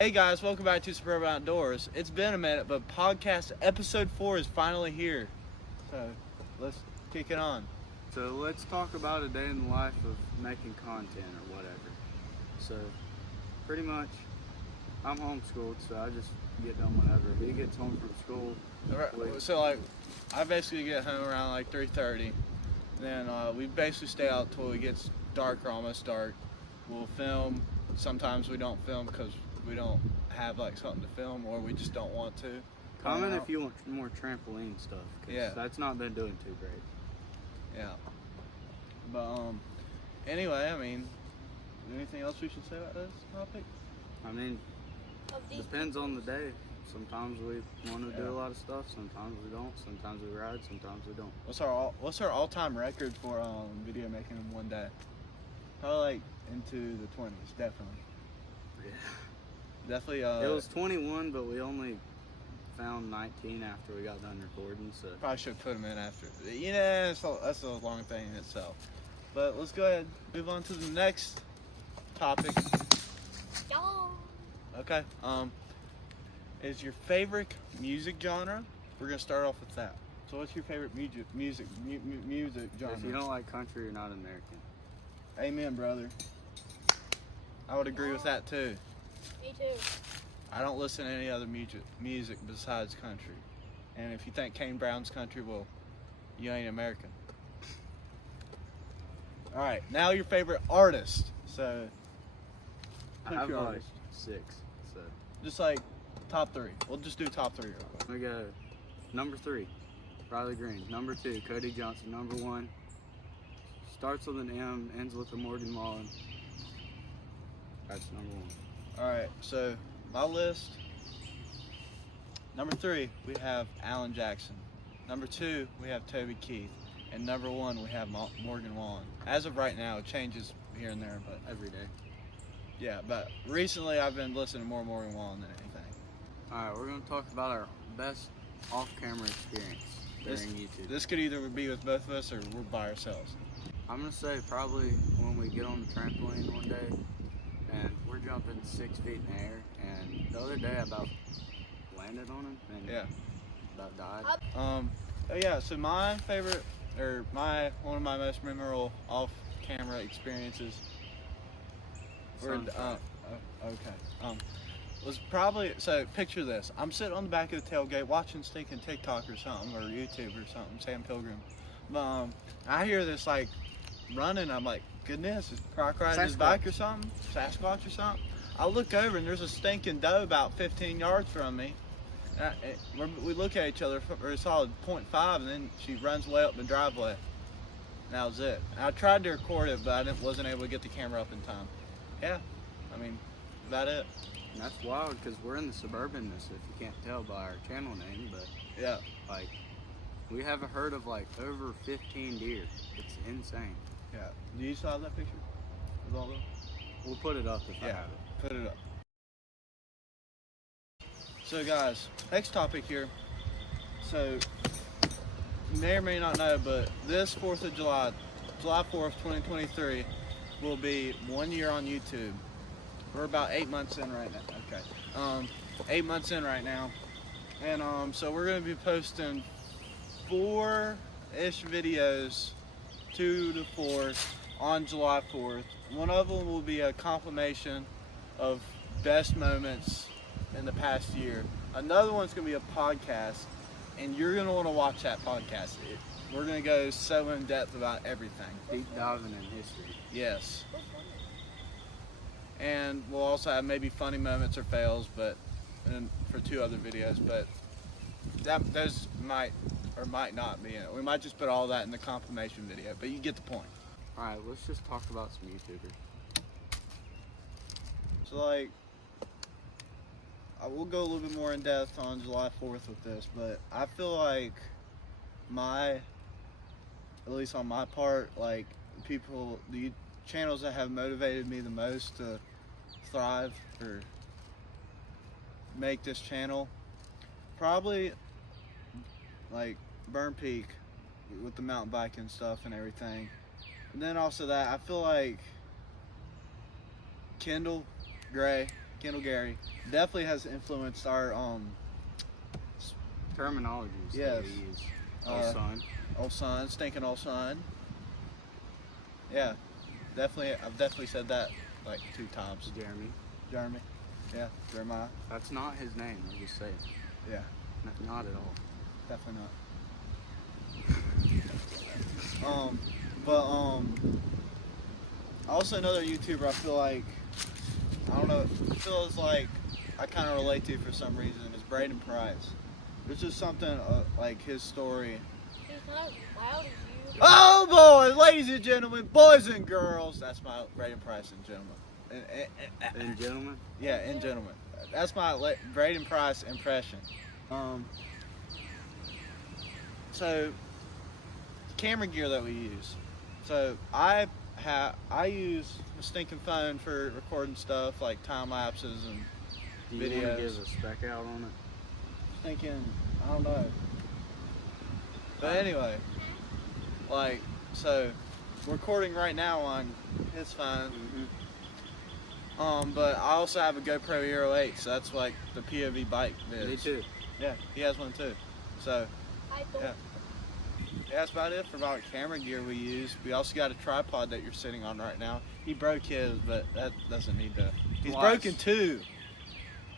Hey guys, welcome back to Suburban Outdoors. It's been a minute, but podcast episode 4 is finally here. So let's kick it on. So let's talk about a day in the life of making content or whatever. So pretty much, I'm homeschooled, so I just get done whenever. He gets home from school. So I basically get home around like 3:30. Then we basically stay out till it gets dark or almost dark. We'll film. Sometimes we don't film because we don't have like something to film, or we just don't want to. Comment if you want more trampoline stuff, because that's not been doing too great. Yeah. But anyway, I mean, anything else we should say about this topic? I mean, depends on the day. Sometimes we want to do a lot of stuff. Sometimes we don't. Sometimes we ride. Sometimes we don't. What's our all-time record for video making in one day? Probably like into the 20s, definitely. Yeah. Definitely. It was 21, but we only found 19 after we got done recording. So probably should put them in after. Yeah, that's a long thing in itself. But let's go ahead and move on to the next topic. Okay. Is your favorite music genre? We're gonna start off with that. So, what's your favorite music genre? if you don't like country, you're not American. Amen, brother. I would agree with that too. Me too. I don't listen to any other music besides country. And if you think Kane Brown's country, well, you ain't American. All right, now your favorite artist. So, I have your like artist. 6. So Just like top 3. We'll just do top 3 real quick. we go. Number 3, Riley Green. Number 2, Cody Johnson. Number 1, starts with an M, ends with a Morgan Wallen. That's number 1. All right, so my list. Number 3, we have Alan Jackson. Number 2, we have Toby Keith. And number 1, we have Morgan Wallen. As of right now, it changes here and there, but Every day. yeah. But recently, I've been listening to more Morgan Wallen than anything. All right, we're gonna talk about our best off-camera experience during YouTube. This could either be with both of us or we're by ourselves. I'm gonna say probably when we get on the trampoline one day and we're jumping 6 feet in the air, and the other day I about landed on him and about died. Oh yeah. So my favorite, or one of my most memorable off-camera experiences was probably, so picture this. I'm sitting on the back of the tailgate watching stinking TikTok or something, or YouTube or something, Sam Pilgrim. I hear this like running. I'm like, goodness, is Croc riding his bike or something? Sasquatch or something? I look over and there's a stinking doe about 15 yards from me. We look at each other for a solid 0.5, and then she runs way up the driveway. And that was it. And I tried to record it, but I wasn't able to get the camera up in time. Yeah, I mean, about it. And that's wild because we're in the suburbanness, if you can't tell by our channel name, but Yeah. like we have a herd of like over 15 deer. It's insane. Yeah. Do you still have that picture with all those? We'll put it up if I have it. Put it up. So guys, next topic here. So you may or may not know, but this 4th of July, July 4th, 2023, will be 1 year on YouTube. We're about 8 months in right now. Okay. 8 months in right now. And so we're gonna be posting 4-ish videos, 2 to 4, on July 4th. One of them will be a compilation of best moments in the past year. Another one's gonna be a podcast, and you're gonna want to watch that podcast. We're gonna go so in depth about everything. Deep diving in history. Yes. And we'll also have maybe funny moments or fails, and for 2 other videos. But those might or might not be in it. We might just put all that in the confirmation video. But you get the point. All right, let's just talk about some YouTubers. So like, I will go a little bit more in depth on July 4th with this, but I feel like at least on my part, like the channels that have motivated me the most to thrive or make this channel, probably like Burn Peak with the mountain biking stuff and everything. And then also that, I feel like Kendall Gray Kendall Gary, definitely has influenced our terminologies. Yes. That we use. Old son. Stinking old son. Yeah, definitely. I've definitely said that like 2 times. Jeremy. Yeah, Jeremiah. That's not his name. I'm just saying. Yeah. Not at all. Definitely not. Also another YouTuber I feel like, I don't know, feels like I kind of relate to for some reason is Braden Price. There's just something like his story. He's not as loud as you. Oh boy, ladies and gentlemen, boys and girls, that's my Braden Price and gentlemen. And gentlemen? Yeah, and gentlemen. That's my Braden Price impression. So, camera gear that we use. So I use a stinking phone for recording stuff like time lapses and videos. Do you want to give a spec out on it? Thinking, I don't know. But anyway, like, so recording right now on his phone. But I also have a GoPro Hero 8, so that's like the POV bike vids. Me too. Yeah, he has one too. So, I don't. yeah. That's about it for about camera gear we use. We also got a tripod that you're sitting on right now. He broke his, but that doesn't need to. He's broken 2.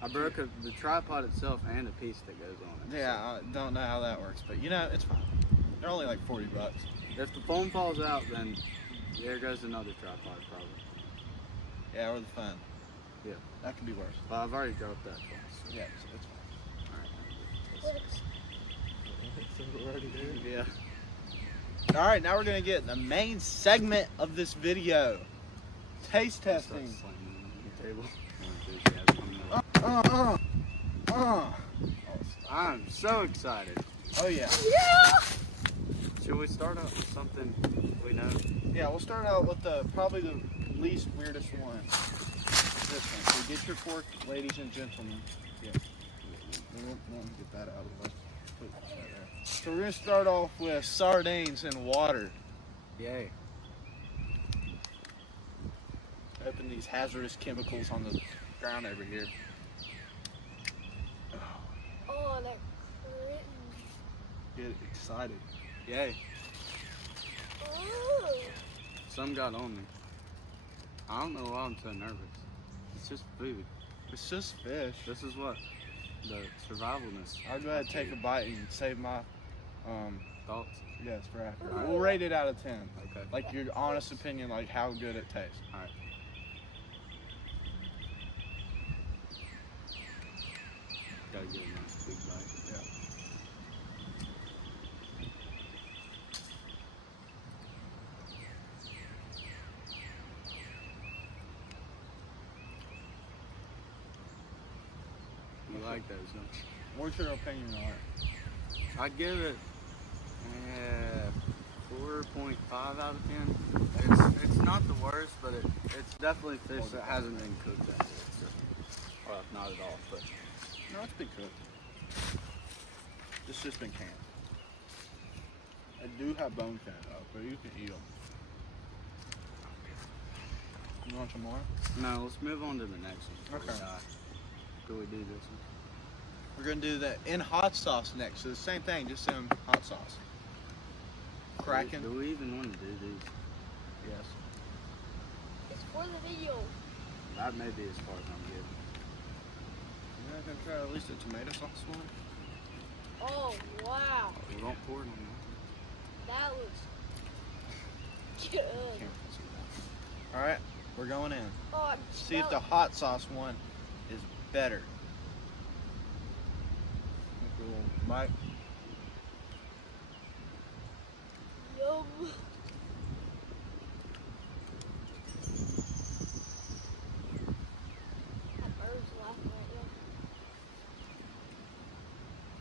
I broke the tripod itself and a piece that goes on it. Yeah, I don't know how that works, but you know, it's fine. They're only like $40. If the phone falls out, then there goes another tripod probably. Yeah, or the phone. Yeah. That could be worse. But I've already dropped that once. So. Yeah, it's fine. Alright. Yeah. Alright, now we're going to get the main segment of this video. Taste testing. I'm so excited. Oh yeah. Should we start out with something we know? Yeah, we'll start out with probably the least weirdest one. This one. So get your fork, ladies and gentlemen. Yeah. We'll get that out of the way. Put it right there. So we're gonna start off with sardines and water. Yay. Open these hazardous chemicals on the ground over here. Oh, that written. Get excited. Yay. Oh. Some got on me. I don't know why I'm so nervous. It's just food. It's just fish. This is what the survivalness. I'll go ahead and take a bite and save my Thoughts? yes for after. Alright. We'll rate it out of 10. Okay. Like your honest opinion, like how good it tastes. Alright. Gotta get a nice big bite. Yeah. You like those, don't you? What's your opinion on it? I'd give it 4.5 out of 10. It's not the worst, but it's definitely fish that hasn't been cooked that good. So, well, not at all, but No, it's been cooked. It's just been canned. I do have bone fat though, but you can eat them. You want some more? no. Let's move on to the next one. Okay. Could we do this one? We're gonna do that in hot sauce next. So the same thing, just in hot sauce. Kraken. Do we even want to do these? Yes. It's for the video. That may be as far as I'm getting. You're not gonna try at least a tomato sauce one? Oh, wow. We won't pour it on That looks good. Can't see that. All right, we're going in. Oh, I'm See if the smelling- hot sauce one is better. Mike. Yum. That bird's laughing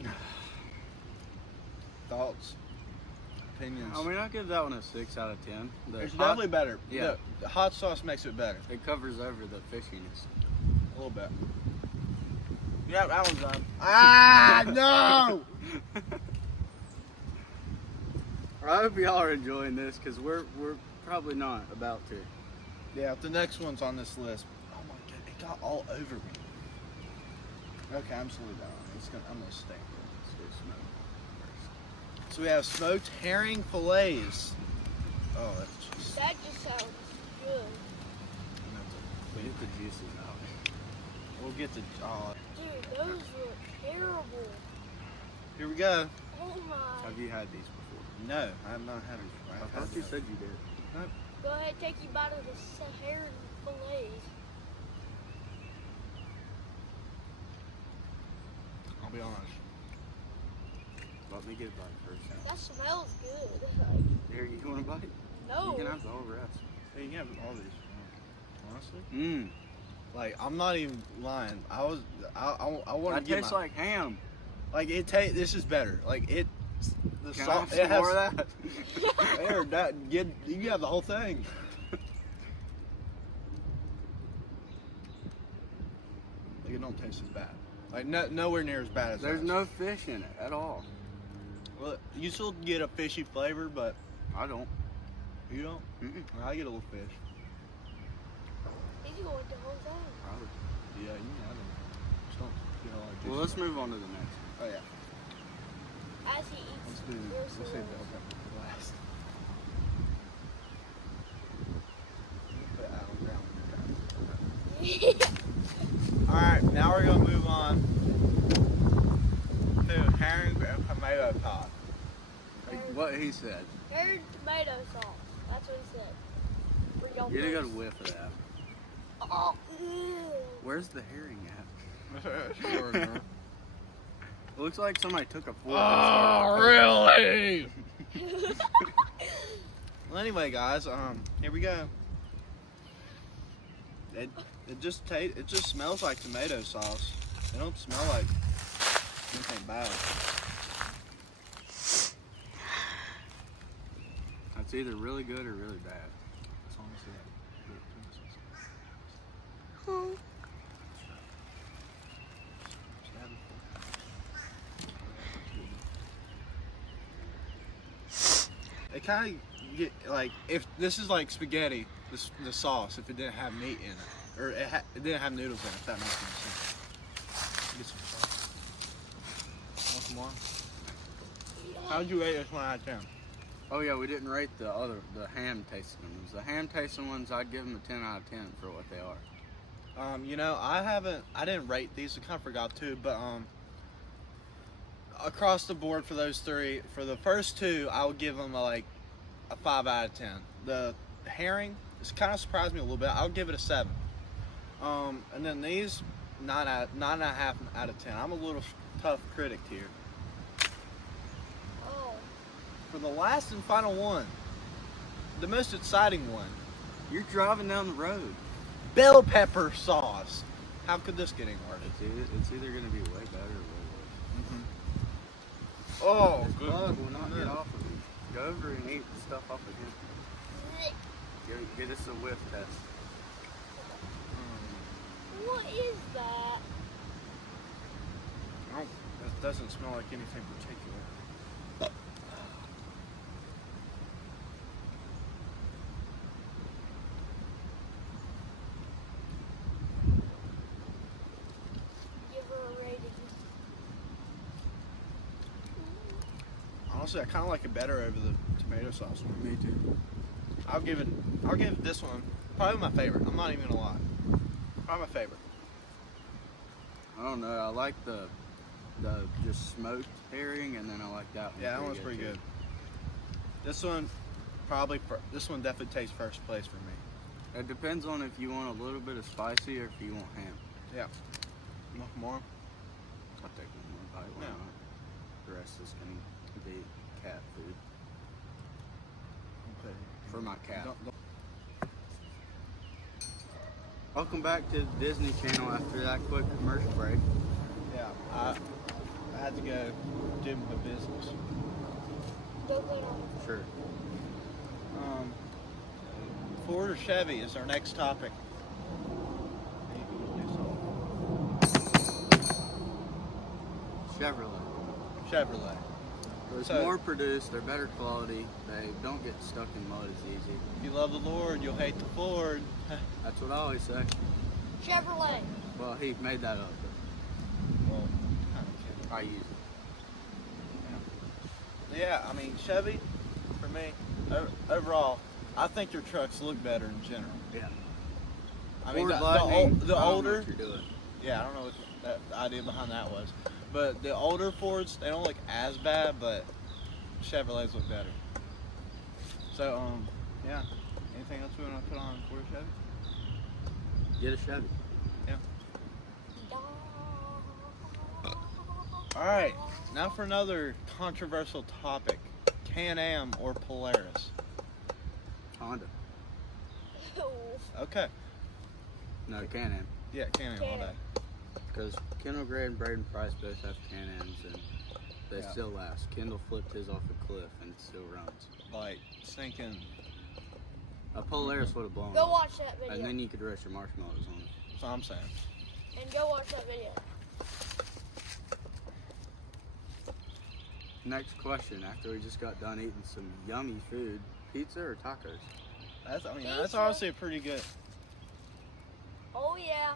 at you. Thoughts, opinions. I mean, I'll give that one a 6 out of 10. It's definitely better. Yeah. The hot sauce makes it better. It covers over the fishiness. A little bit. Yeah, that one's done. Ah, no! I hope y'all are enjoying this because we're probably not about to. Yeah, the next one's on this list. Oh my god, it got all over me. Okay, I'm slowing down. I'm gonna stay here. Let's do smoke first. So we have smoked herring fillets. Oh, that's just. That just sounds good. We'll get the juices out. We'll get the. Dude, those look terrible. Here we go. Oh my. Have you had these before? No, I have not had it. I thought you said you did. Go ahead, take you bite of the herring fillets. I'll be honest. Let me get a bite first. That smells good. Here, you want a bite? No. You can have the whole rest. Hey, you can have all these. Honestly. Mmm. I'm not even lying. I want That to get tastes like ham. This is better. The Can salt. I have some more of that? You can have the whole thing. It don't taste as bad. Nowhere near as bad as There's that. no fish in it at all. Well, you still get a fishy flavor, but I don't. you don't. I get a little fish. He's going with the whole thing. Probably. Yeah, you can have them. Just don't get a lot of juice. Well, let's move on to the next. Oh yeah. As he eats, Let's do. there's Let's the save bell pepper for last. Put it out on the ground. All right, now we're gonna move on to herring and tomato pot. Like what he said. herring tomato sauce. That's what he said. For your You got a face. whiff of that. Oh, ew. Where's the herring at? Sure, girl. It looks like somebody took a fork. Oh, really? Well, anyway, guys, here we go. It just smells like tomato sauce. It don't smell like anything bad. That's either really good or really bad. It's honestly it kind of get if this is like spaghetti, the sauce, if it didn't have meat in it, or it didn't have noodles in it, if that makes any sense. Get some sauce. Want some more? How'd you rate this one out of 10? Oh yeah, we didn't rate the ham tasting ones. The ham tasting ones, I'd give them a 10 out of 10 for what they are. I didn't rate these. I kind of forgot to, but across the board for those three, for the first two, I would give them a 5 out of 10. The herring, it's kind of surprised me a little bit. I would give it a 7. And then these, 9.5 out of 10. I'm a little tough critic here. Oh. For the last and final one, the most exciting one, You're driving down the road. bell pepper sauce. How could this get any worse? It's either going to be way better or way worse. Oh, This good. bug will not get off of you. Go over and eat the stuff off again. Get us a whiff test. What is that? Oh, that doesn't smell like anything particular. Give her a rating. Honestly, I kind of like it better over the tomato sauce one. Me too. I'll give it this one probably my favorite. I'm not even gonna lie. Probably my favorite. I don't know. I like the just smoked herring, and then I like that one. Yeah, that one's pretty too. good. This one definitely takes first place for me. It depends on if you want a little bit of spicy or if you want ham. Yeah. More. I'll take one more bite. Why Yeah. not? The rest is gonna be cat food Okay. for my cat. Don't- Welcome back to the Disney Channel after that quick commercial break. yeah. I had to go do my business. Go clean on Sure. Ford or Chevy is our next topic. Chevrolet. Chevrolet. It's So- more produced. They're better quality. They don't get stuck in mud as easy. If you love the Lord, you'll hate the Ford. That's what I always say. Chevrolet. Well, he made that up, Well, kind of but I use it. Yeah, I mean, Chevy, for me, overall, I think their trucks look better in general. Yeah. I mean, Ford the Lightning, older, I don't know what you're doing. yeah, I don't know what the idea behind that was. But the older Fords, they don't look as bad, but Chevrolets look better. So, yeah. Anything else we want to put on for a Chevy? Get a Chevy. All right, now for another controversial topic: Can-Am or Polaris? Honda. Okay. No, Can-Am. Yeah, Can-Am all day. Because Kendall Gray and Braden Price both have Can-Ams, and they Yeah. still last. Kendall flipped his off a cliff, and it still runs. Like sinking. A Polaris would have blown Go up. watch that video. And then you could roast your marshmallows on it. That's what I'm saying. And go watch that video. Next question, after we just got done eating some yummy food, pizza or tacos? That's Pizza. that's honestly a pretty good. Oh yeah.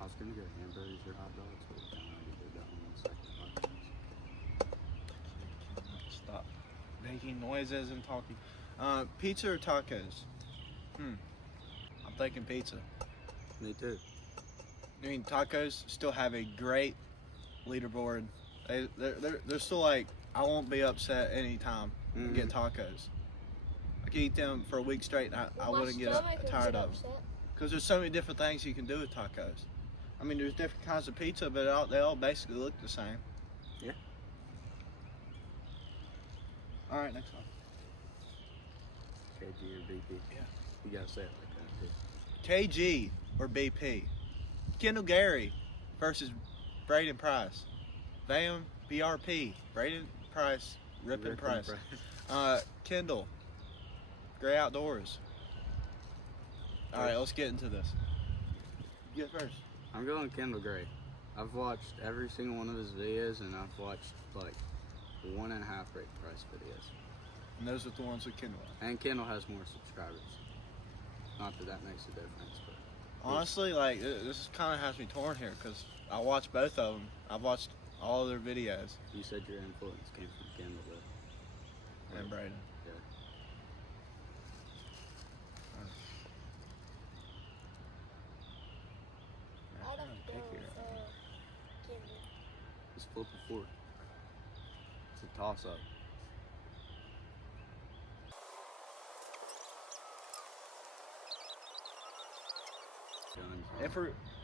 I was gonna go hamburgers or hot dogs, but I already did that one in the second podcast. Stop making noises and talking. Pizza or tacos? I'm thinking pizza. Me too. I mean, tacos still have a great leaderboard. They're still like, I won't be upset anytime I get tacos. I can eat them for a week straight and I wouldn't get tired of them. Because there's so many different things you can do with tacos. I mean, there's different kinds of pizza, but they all basically look the same. Yeah. All right, next one. KG or BP? Yeah. You gotta say it like that too. KG or BP? Kendall Gary versus Braden Price. VAM, BRP. Braden Price, Rippin' Price. Kendall, Gray Outdoors. All right, let's get into this. You get first. I'm going Kendall Gray. I've watched every single one of his videos, and I've watched like 1.5 Braden Price videos. And those are the ones with Kendall. And Kendall has more subscribers. Not that that makes a difference, but Honestly, like, this kind of has me torn here because I watched both of them. I've watched all of their videos. you said your influence came from Kendall, though. And Braden. Yeah. I'd have to go with Kendall. Just flip a fork. It's a toss-up.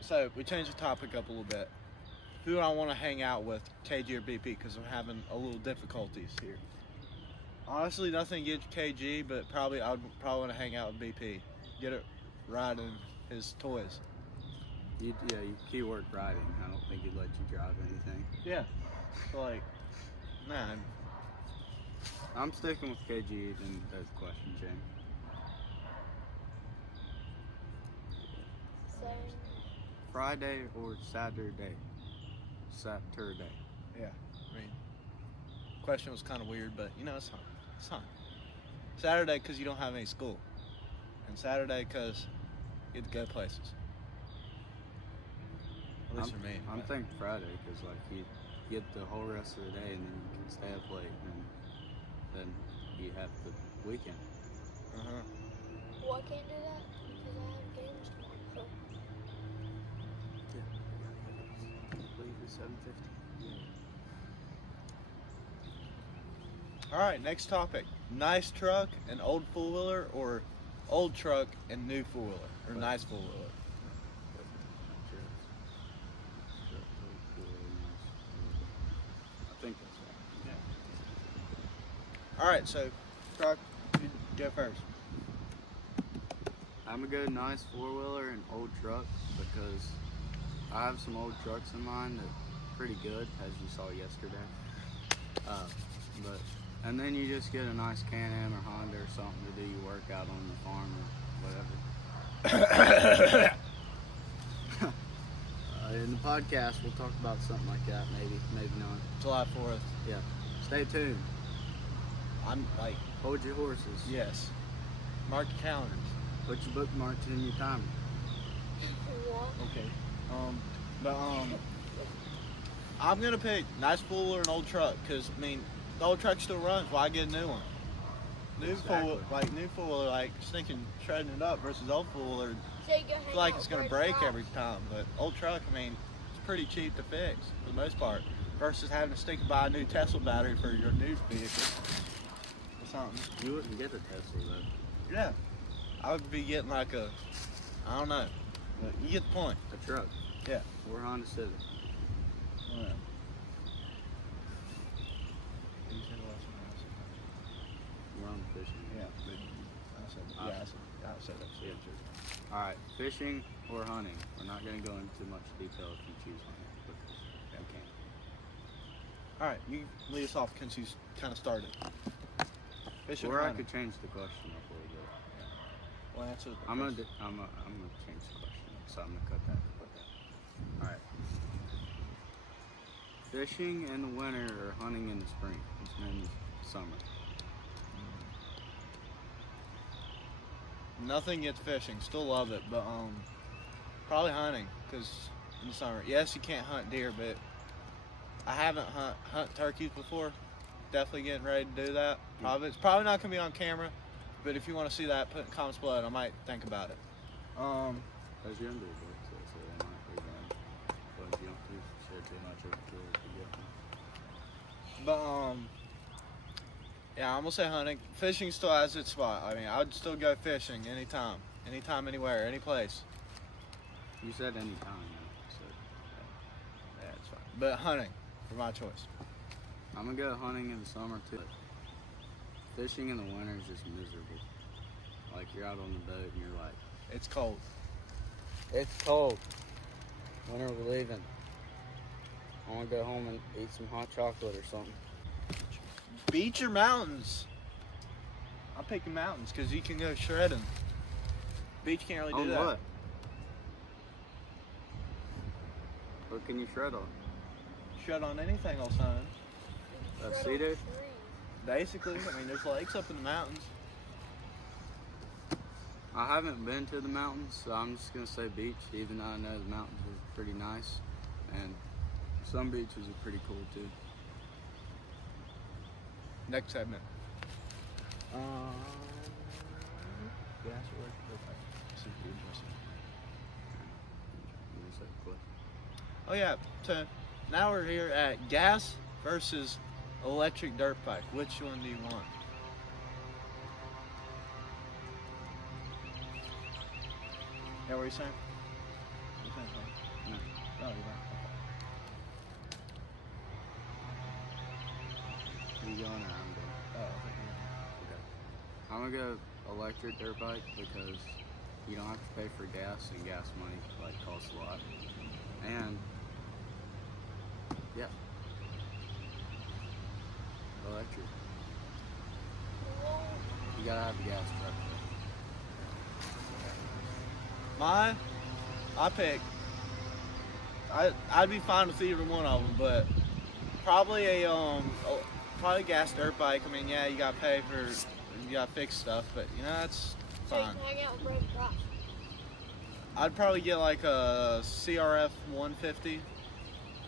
So we changed the topic up a little bit. Who do I want to hang out with, KG or BP? Because I'm having a little difficulties here. Honestly, nothing against KG, but I would probably want to hang out with BP. Get it riding his toys. You keyword riding. I don't think he'd let you drive anything. Yeah. So like, nah. I'm sticking with KG in that question, James. Same. Friday or Saturday? Saturday. Yeah. I mean, question was kind of weird, but you know, it's fine. It's fine. Saturday because you don't have any school, and Saturday because you get to go places. At least for me. I'm thinking Friday because like you get the whole rest of the day and then you can stay up late and then you have the weekend. Well, I can't do that because I have games tomorrow. Leave at 7:50. All right, next topic. Nice truck and old four-wheeler, or old truck and new four-wheeler, or nice four-wheeler? I think that's right. Yeah. All right, so truck, you go first. I'm a good nice four-wheeler and old truck because I have some old trucks in mind that are pretty good, as you saw yesterday. And then you just get a nice Can-Am or Honda or something to do your workout on the farm or whatever. In the podcast, we'll talk about something like that, maybe not. July 4th. Yeah. Stay tuned. I'm like, Hold your horses. yes. Mark your calendars. Put your bookmarks in your timer. What? want. Okay. But I'm gonna pick nice pool or an old truck, cause I mean, the old truck still runs. Why get a new one? New Exactly. fool, are like stinking shredding it up versus old fool, or So you go hang feel like out it's with gonna Brady break Cross. every time. But old truck, I mean, it's pretty cheap to fix for the most part, versus having to stick and buy a new Tesla battery for your new vehicle or something. You wouldn't get a Tesla though. Yeah, I would be getting like a, I don't know, but you get the point. A truck. Yeah. Or Honda Civic. Yeah. We're on fishing. Yeah, I said that's Yeah. true. Alright, fishing or hunting. We're not going to go into much detail if you choose hunting, because you can't. All right, you lead us off since you kind of started. Fishing Or or I hunting? could change the question up a little bit. Well, answer the I'm gonna question. change the question up, so I'm gonna cut that. All right. Fishing in the winter or hunting in the spring? It's in the summer. Nothing against fishing, still love it, but probably hunting, because in the summer, yes, you can't hunt deer, but I haven't hunt turkeys before. Definitely getting ready to do that. It's probably not gonna be on camera, but if you want to see that, put in comments below. I might think about it. Those younger boys, so they might be done. But you don't do shit too much of it to get them. But yeah, I'm gonna say hunting. Fishing still has its spot. I mean, I'd still go fishing anytime, anywhere, any place. You said any time, so Yeah, it's fine. But hunting, for my choice. I'm gonna go hunting in the summer too. Fishing in the winter is just miserable. Like you're out on the boat and you're like, It's cold. it's cold. When are we leaving? I want to go home and eat some hot chocolate or something. Beach or mountains? I'm picking mountains because you can go shredding. Beach can't really do On that. what? What can you shred on? Shred on anything all the time. A Shred on cedar? trees. Basically, I mean, there's lakes up in the mountains. I haven't been to the mountains, so I'm just gonna say beach, even though I know the mountains are pretty nice, and some beaches are pretty cool too. Next segment. Gas or electric? This would be interesting. You just have a question. Oh yeah, so now we're here at gas versus electric dirt bike. Which one do you want? Yeah, what are you saying? What are you saying, Tom? No. No, you're not. You going or I'm going? Oh, I think Okay. I'm gonna go electric dirt bike because you don't have to pay for gas, and gas money like costs a lot. And yeah, electric. Whoa. You gotta have a gas truck. I'd be fine with either one of them, but probably probably gas dirt bike. I mean, yeah, you gotta pay for, you gotta fix stuff, but you know that's So you fine. can hang out with Brady Cross. I'd probably get like a CRF 150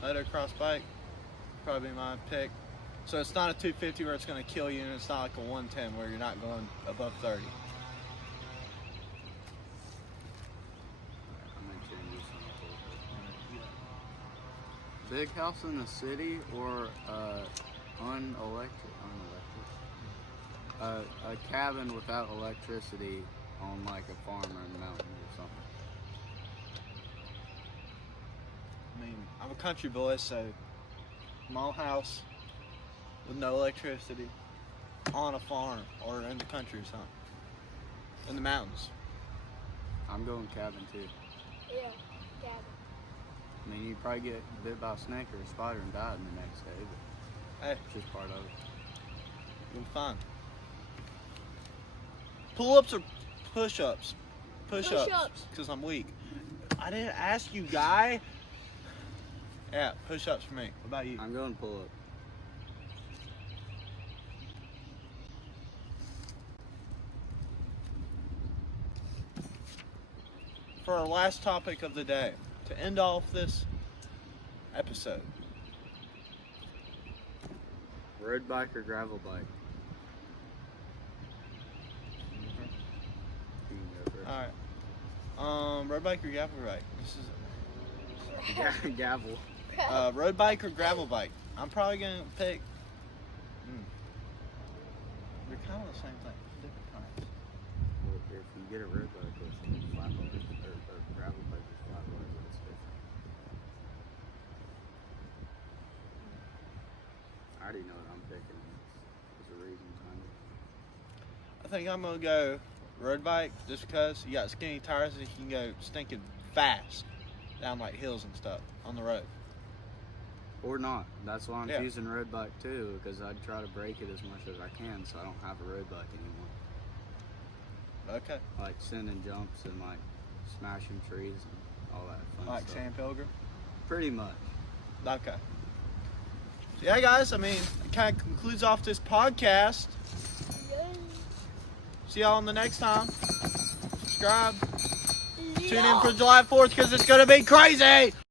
motocross bike. Probably be my pick. So it's not a 250 where it's gonna kill you, and it's not like a 110 where you're not going above 30. I'm gonna change this one up a little bit. Big house in the city or a cabin without electricity on like a farm or in the mountains or something. I mean, I'm a country boy, so small house with no electricity on a farm or in the country or something. In the mountains. I'm going cabin too. Yeah, cabin. I mean, you probably get bit by a snake or a spider and die in the next day, but Hey, it's just part of it. you'll be fine. Pull-ups or push-ups? Push-ups. Push-ups. Because I'm weak. I didn't ask you, guy. Yeah, push-ups for me. What about you? I'm going pull up. for our last topic of the day to end off this episode. Road bike or gravel bike? You can go first. Alright. Road bike or gravel bike? This is Gavel. road bike or gravel bike? I'm probably gonna pick. They're kind of the same thing, different kinds. Well, if you get a road bike with flat bars or gravel bike with flat bars, it's different. I already know what I'm picking. There's a reason behind it. I think I'm gonna go road bike just because you got skinny tires and you can go stinking fast down like hills and stuff on the road. Or not. That's why I'm Yeah. choosing road bike too, because I'd try to break it as much as I can so I don't have a road bike anymore. Okay. Like sending jumps and like smashing trees and all that fun Like stuff. Sam Pilgrim? Pretty much. Okay. So yeah, guys, I mean, it kind of concludes off this podcast. See y'all on the next time. Subscribe. Tune in for July 4th because it's going to be crazy.